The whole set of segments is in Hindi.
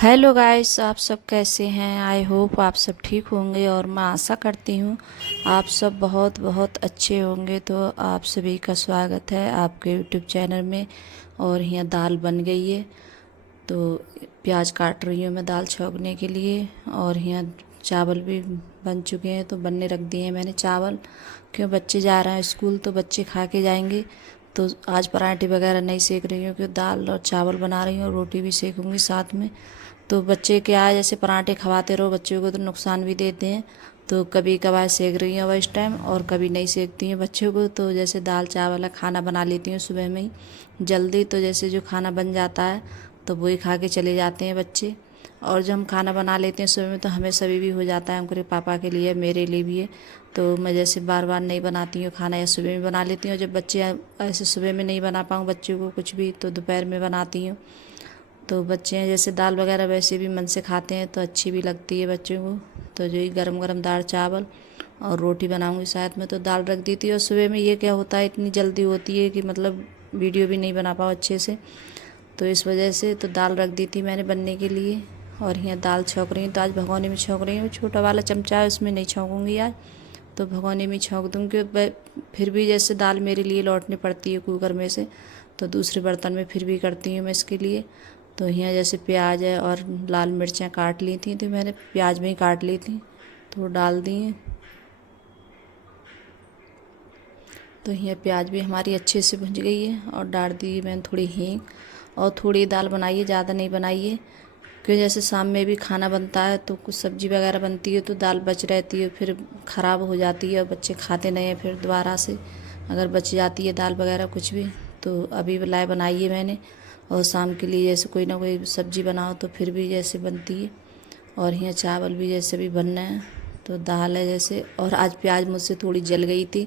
हेलो गाइस, आप सब कैसे हैं। आई होप आप सब ठीक होंगे और मैं आशा करती हूँ आप सब बहुत बहुत अच्छे होंगे। तो आप सभी का स्वागत है आपके यूट्यूब चैनल में। और यहाँ दाल बन गई है तो प्याज काट रही हूँ मैं दाल छौंकने के लिए। और यहाँ चावल भी बन चुके हैं तो बनने रख दिए हैं मैंने चावल। क्यों बच्चे जा रहे हैं स्कूल तो बच्चे खा के जाएंगे। तो आज पराठे वगैरह नहीं सेक रही हूँ क्योंकि दाल और चावल बना रही हूँ और रोटी भी सेकूँगी साथ में। तो बच्चे क्या है, जैसे पराठे खवाते रहो बच्चों को तो नुकसान भी देते हैं। तो कभी कभार सेक रही हूँ इस टाइम और कभी नहीं सेकती हूँ बच्चों को। तो जैसे दाल चावल खाना बना लेती हूँ सुबह में ही जल्दी। तो जैसे जो खाना बन जाता है तो वही खा के चले जाते हैं बच्चे। और जब हम खाना बना लेते हैं सुबह में तो हमें सभी भी हो जाता है, उनके पापा के लिए मेरे लिए भी है। तो मैं जैसे बार बार नहीं बनाती हूँ खाना, या सुबह में बना लेती हूँ। जब बच्चे ऐसे सुबह में नहीं बना पाऊँ बच्चों को कुछ भी तो दोपहर में बनाती हूँ। तो बच्चे हैं जैसे दाल वगैरह वैसे भी मन से खाते हैं तो अच्छी भी लगती है बच्चों को। तो जो ही गरम गरम दाल चावल और रोटी बनाऊंगी साथ में। तो दाल रख दी थी और सुबह में ये क्या होता है इतनी जल्दी होती है कि मतलब वीडियो भी नहीं बना पाओ अच्छे से। तो इस वजह से तो दाल रख दी थी मैंने बनने के लिए। और यहाँ दाल छौंक रही हूँ तो आज भगोने में छौंक रही हूँ। छोटा वाला चमचा है उसमें नहीं छौंकूँगी आज, तो भगोने में छौंक दूँगी। फिर भी जैसे दाल मेरे लिए लौटनी पड़ती है कुकर में से तो दूसरे बर्तन में फिर भी करती हूँ मैं इसके लिए। तो यहाँ जैसे प्याज है और लाल मिर्चें काट ली थी तो मैंने प्याज में ही काट ली थी तो डाल दी। तो यहाँ प्याज भी हमारी अच्छे से भुंज गई है और डाल दी मैंने थोड़ी हींग। और थोड़ी दाल बनाई है, ज़्यादा नहीं बनाई है क्योंकि जैसे शाम में भी खाना बनता है तो कुछ सब्जी वगैरह बनती है तो दाल बच रहती है फिर ख़राब हो जाती है और बच्चे खाते नहीं हैं फिर दोबारा से अगर बच जाती है दाल वगैरह कुछ भी। तो अभी लाए बनाई है मैंने। और शाम के लिए जैसे कोई ना कोई सब्ज़ी बनाओ तो फिर भी जैसे बनती है। और यहाँ चावल भी जैसे भी बनना है तो दाल है जैसे। और आज प्याज मुझसे थोड़ी जल गई थी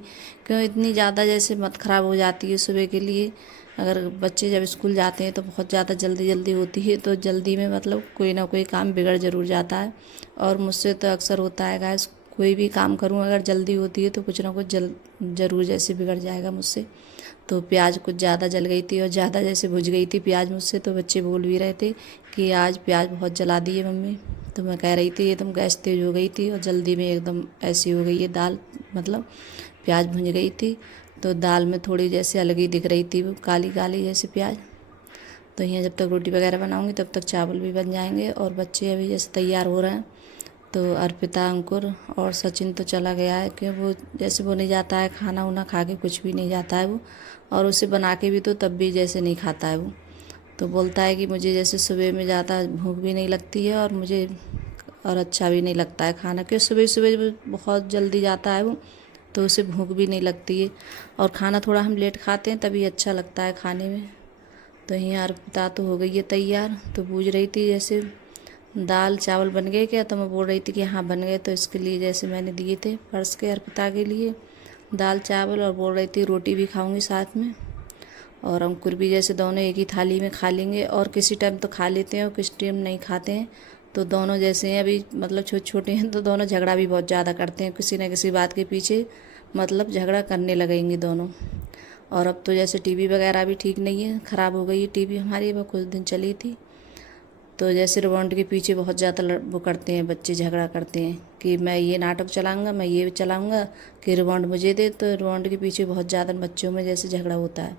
क्यों इतनी ज़्यादा जैसे मत ख़राब हो जाती है सुबह के लिए। अगर बच्चे जब स्कूल जाते हैं तो बहुत ज़्यादा जल्दी जल्दी होती है तो जल्दी में मतलब कोई ना कोई काम बिगड़ ज़रूर जाता है। और मुझसे तो अक्सर होता है गाइस, कोई भी काम करूँ अगर जल्दी होती है तो कुछ ना कुछ ज़रूर जैसे बिगड़ जाएगा मुझसे। तो प्याज कुछ ज़्यादा जल गई थी और ज़्यादा जैसे भुज गई थी प्याज मुझसे। तो बच्चे बोल भी रहे थे कि आज प्याज बहुत जला दी है मम्मी। तो मैं कह रही थी एकदम गैस तेज़ हो गई थी और जल्दी में एकदम ऐसी हो गई है दाल, मतलब प्याज भुंज गई थी। तो दाल में थोड़ी जैसे अलग ही दिख रही थी वो काली काली जैसे प्याज। तो यहाँ जब तक रोटी वगैरह बनाऊंगी तब तक चावल भी बन जाएंगे। और बच्चे अभी जैसे तैयार हो रहे हैं तो अर्पिता अंकुर और सचिन तो चला गया है क्योंकि वो जैसे वो नहीं जाता है खाना उना खा के कुछ भी नहीं जाता है वो। और उसे बना के भी तो तब भी जैसे नहीं खाता है वो। तो बोलता है कि मुझे जैसे सुबह में ज़्यादा भूख भी नहीं लगती है और मुझे और अच्छा भी नहीं लगता है खाना क्योंकि सुबह सुबह वो बहुत जल्दी जाता है वो। तो उसे भूख भी नहीं लगती है और खाना थोड़ा हम लेट खाते हैं तभी अच्छा लगता है खाने में। तो यहाँ अर्पिता तो हो गई है तैयार तो पूछ रही थी जैसे दाल चावल बन गए क्या। तो मैं बोल रही थी कि हाँ बन गए। तो इसके लिए जैसे मैंने दिए थे पर्स के अर्पिता के लिए दाल चावल और बोल रही थी रोटी भी खाऊंगी साथ में। और अंकुर भी जैसे दोनों एक ही थाली में खा लेंगे और किसी टाइम तो खा लेते हैं और किसी टाइम नहीं खाते हैं। तो दोनों जैसे हैं अभी मतलब छोटे छोटे हैं तो दोनों झगड़ा भी बहुत ज़्यादा करते हैं किसी न किसी बात के पीछे, मतलब झगड़ा करने लगेंगे दोनों। और अब तो जैसे टीवी वगैरह भी ठीक नहीं है, ख़राब हो गई है टीवी हमारी, वह कुछ दिन चली थी। तो जैसे रिमोट के पीछे बहुत ज़्यादा वो करते हैं बच्चे, झगड़ा करते हैं कि मैं ये नाटक चलाऊंगा मैं ये चलाऊंगा कि रिमोट मुझे दे। तो रिमोट के पीछे बहुत ज़्यादा बच्चों में जैसे झगड़ा होता है।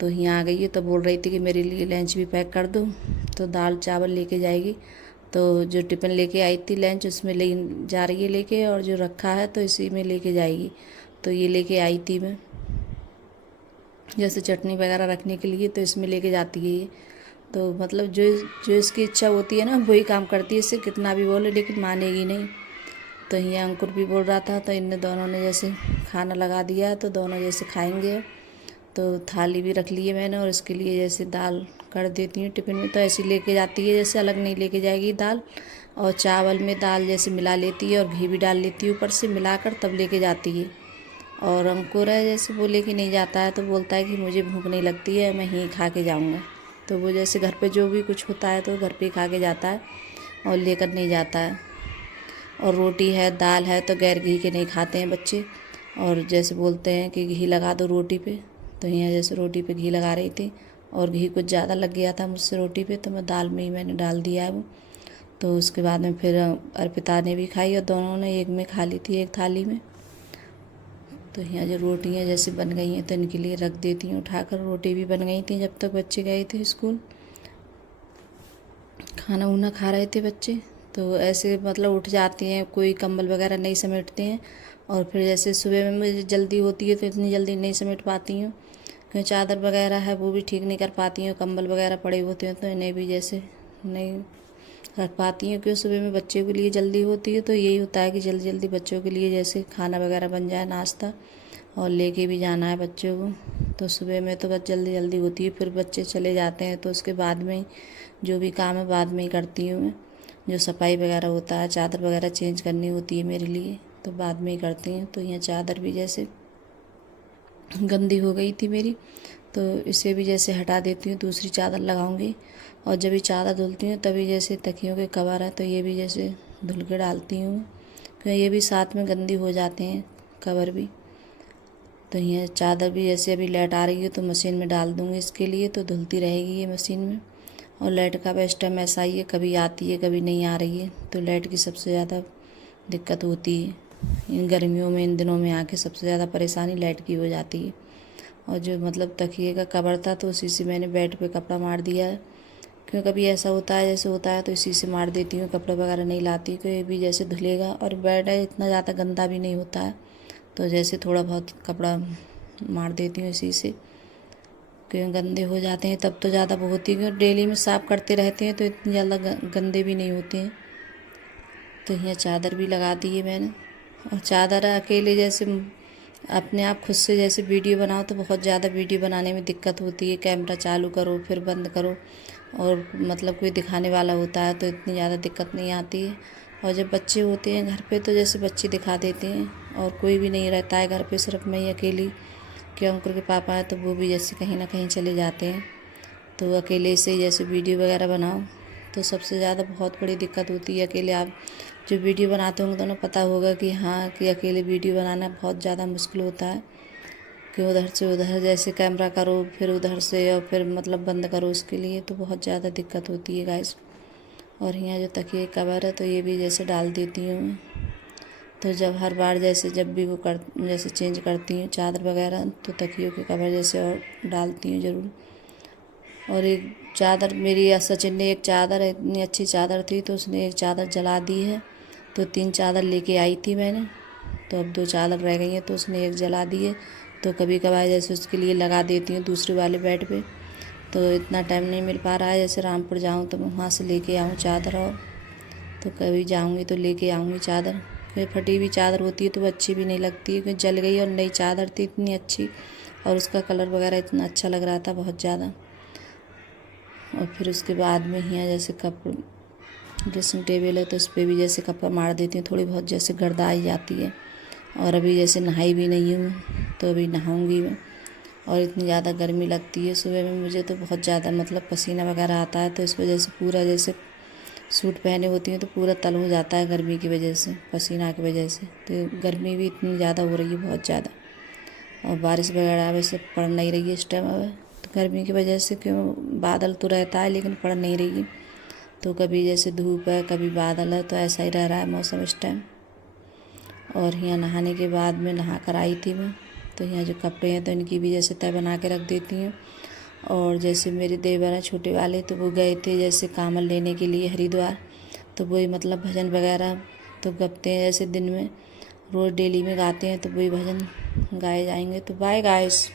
तो यहाँ आ गई है तो बोल रही थी कि मेरे लिए लंच भी पैक कर दो। तो दाल चावल लेके जाएगी। तो जो टिफ़िन लेके आई थी लंच उसमें ले जा रही है लेके, और जो रखा है तो इसी में लेके जाएगी। तो ये लेके आई थी मैं जैसे चटनी वगैरह रखने के लिए तो इसमें लेके जाती है ये। तो मतलब जो जो इसकी इच्छा होती है ना वही काम करती है, इससे कितना भी बोले लेकिन मानेगी नहीं। तो यहाँ अंकुर भी बोल रहा था तो इन दोनों ने जैसे खाना लगा दिया है तो दोनों जैसे खाएंगे। तो थाली भी रख ली है मैंने और इसके लिए जैसे दाल कर देती हूँ टिफ़िन में। तो ऐसी लेके जाती है जैसे अलग नहीं लेके जाएगी दाल। और चावल में दाल जैसे मिला लेती है और घी भी डाल लेती है ऊपर से मिलाकर तब लेके जाती है। और अंकुर है जैसे वो लेके नहीं जाता है तो बोलता है कि मुझे भूख नहीं लगती है मैं यहीं खा के जाऊँगा। तो वो जैसे घर पे जो भी कुछ होता है तो घर पे खा के जाता है और लेकर नहीं जाता है। और रोटी है दाल है तो गैर घी के नहीं खाते हैं बच्चे। और जैसे बोलते हैं कि घी लगा दो रोटी पे, तो यहाँ जैसे रोटी पे घी लगा रही थी और घी कुछ ज़्यादा लग गया था मुझसे रोटी पे, तो मैं दाल में ही मैंने डाल दिया है वो। तो उसके बाद में फिर अर्पिता ने भी खाई और दोनों ने एक में खा ली थी, एक थाली में। तो यहाँ जो रोटियाँ जैसे बन गई हैं तो इनके लिए रख देती हूँ उठाकर। रोटी भी बन गई थी जब तक बच्चे गए थे स्कूल, खाना उना खा रहे थे बच्चे। तो ऐसे मतलब उठ जाती हैं, कोई कंबल वगैरह नहीं समेटते हैं। और फिर जैसे सुबह में मुझे जल्दी होती है तो इतनी जल्दी नहीं समेट पाती हूँ, क्योंकि चादर वगैरह है वो भी ठीक नहीं कर पाती हूँ, कंबल वगैरह पड़े होते हैं तो इन्हें भी जैसे नहीं रख पाती हूँ, क्योंकि सुबह में बच्चे के लिए जल्दी होती है। तो यही होता है कि जल्दी जल्दी बच्चों के लिए जैसे खाना वगैरह बन जाए, नाश्ता, और लेके भी जाना है बच्चों को। तो सुबह में तो बस जल्दी जल्दी होती है, फिर बच्चे चले जाते हैं तो उसके बाद में जो भी काम है बाद में ही करती हूँ मैं। जो सफाई वगैरह होता है, चादर वगैरह चेंज करनी होती है मेरे लिए, तो बाद में ही करती हूँ। तो यहाँ चादर भी जैसे गंदी हो गई थी मेरी, तो इसे भी जैसे हटा देती हूँ, दूसरी चादर लगाऊंगी। और जब ये चादर धुलती हूँ तभी जैसे तकियों के कवर है तो ये भी जैसे धुल के डालती हूँ, क्योंकि ये भी साथ में गंदी हो जाते हैं कवर भी। तो ये चादर भी जैसे अभी लाइट आ रही है तो मशीन में डाल दूँगी इसके लिए, तो धुलती रहेगी ये मशीन में। और लाइट का भी इस टाइम ऐसा ही है, कभी आती है कभी नहीं आ रही है, तो लाइट की सबसे ज़्यादा दिक्कत होती है इन गर्मियों में। इन दिनों में आके सबसे ज़्यादा परेशानी लाइट की हो जाती है। और जो मतलब तकिए का कवर था तो उसी से मैंने बेड पे कपड़ा मार दिया है, क्योंकि कभी ऐसा होता है जैसे होता है तो इसी से मार देती हूँ, कपड़े वगैरह नहीं लाती, क्योंकि ये भी जैसे धुलेगा। और बेड है इतना ज़्यादा गंदा भी नहीं होता है, तो जैसे थोड़ा बहुत कपड़ा मार देती हूँ इसी से, क्योंकि गंदे हो जाते हैं तब तो ज़्यादा वो होती है। क्योंकि डेली में साफ़ करते रहते हैं तो इतनी ज़्यादा गंदे भी नहीं होते हैं। तो यहाँ चादर भी लगा दी है मैंने। और चादर अकेले जैसे अपने आप खुद से जैसे वीडियो बनाओ तो बहुत ज़्यादा वीडियो बनाने में दिक्कत होती है, कैमरा चालू करो फिर बंद करो, और मतलब कोई दिखाने वाला होता है तो इतनी ज़्यादा दिक्कत नहीं आती है। और जब बच्चे होते हैं घर पे तो जैसे बच्चे दिखा देते हैं, और कोई भी नहीं रहता है घर पे, सिर्फ मैं ही अकेली, कि अंकुर के पापा है तो वो भी जैसे कहीं ना कहीं चले जाते हैं, तो अकेले से जैसे वीडियो वगैरह बनाओ तो सबसे ज़्यादा बहुत बड़ी दिक्कत होती है। अकेले आप जो वीडियो बनाते होंगे तो उन्हें पता होगा कि हाँ कि अकेले वीडियो बनाना बहुत ज़्यादा मुश्किल होता है, कि उधर से उधर जैसे कैमरा करो फिर उधर से और फिर मतलब बंद करो, उसके लिए तो बहुत ज़्यादा दिक्कत होती है गाइस। और यहाँ जो तकिए कवर है तो ये भी जैसे डाल देती हूँ मैं। तो जब हर बार जैसे जब भी वो जैसे चेंज करती हूँ चादर वगैरह तो तकियों के कवर जैसे और डालती हूँ ज़रूर। और एक चादर मेरी सचिन ने, एक चादर इतनी अच्छी चादर थी तो उसने एक चादर जला दी है, तो 3 चादर लेके आई थी मैंने, तो अब 2 चादर रह गई हैं तो उसने एक जला दी है। तो कभी कभार जैसे उसके लिए लगा देती हूँ दूसरे वाले बेड पे, तो इतना टाइम नहीं मिल पा रहा है, जैसे रामपुर जाऊँ तो वहाँ से लेके आऊँ चादर, और तो कभी जाऊँगी तो लेके आऊँगी चादर। फिर फटी हुई चादर होती है तो वो अच्छी भी नहीं लगती है, क्योंकि जल गई और नई चादर थी इतनी अच्छी, और उसका कलर वगैरह इतना अच्छा लग रहा था बहुत ज़्यादा। और फिर उसके बाद में यहाँ जैसे ड्रेसिंग टेबल है तो उस पर भी जैसे कपड़ा मार देती हूँ, थोड़ी बहुत जैसे गर्द आ ही जाती है। और अभी जैसे नहाई भी नहीं हूँ तो अभी नहाऊंगी मैं, और इतनी ज़्यादा गर्मी लगती है सुबह में मुझे, तो बहुत ज़्यादा मतलब पसीना वगैरह आता है, तो इस वजह से पूरा जैसे सूट पहने होती हैं तो पूरा तल हो जाता है गर्मी की वजह से, पसीना की वजह से। तो गर्मी भी इतनी ज़्यादा हो रही है बहुत ज़्यादा, और बारिश वगैरह वैसे पड़ नहीं रही है इस टाइम अब, तो गर्मी की वजह से क्यों बादल तो रहता है लेकिन पड़ नहीं रही है, तो कभी जैसे धूप है कभी बादल है, तो ऐसा ही रह रहा है मौसम इस टाइम। और यहाँ नहाने के बाद में नहा कर आई थी मैं, तो यहाँ जो कपड़े हैं तो इनकी भी जैसे तय बना के रख देती हूँ। और जैसे मेरे देवर हैं छोटे वाले तो वो गए थे जैसे कामल लेने के लिए हरिद्वार, तो वही मतलब भजन वगैरह तो गपते हैं जैसे दिन में रोज़ डेली में गाते हैं, तो वही भजन गाए जाएंगे। तो बाय गाइस।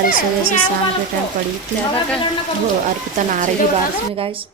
बारिश वजह से शाम के टाइम पड़ी थी। वो अर्पिता नहा रही है बारिश में गाइस।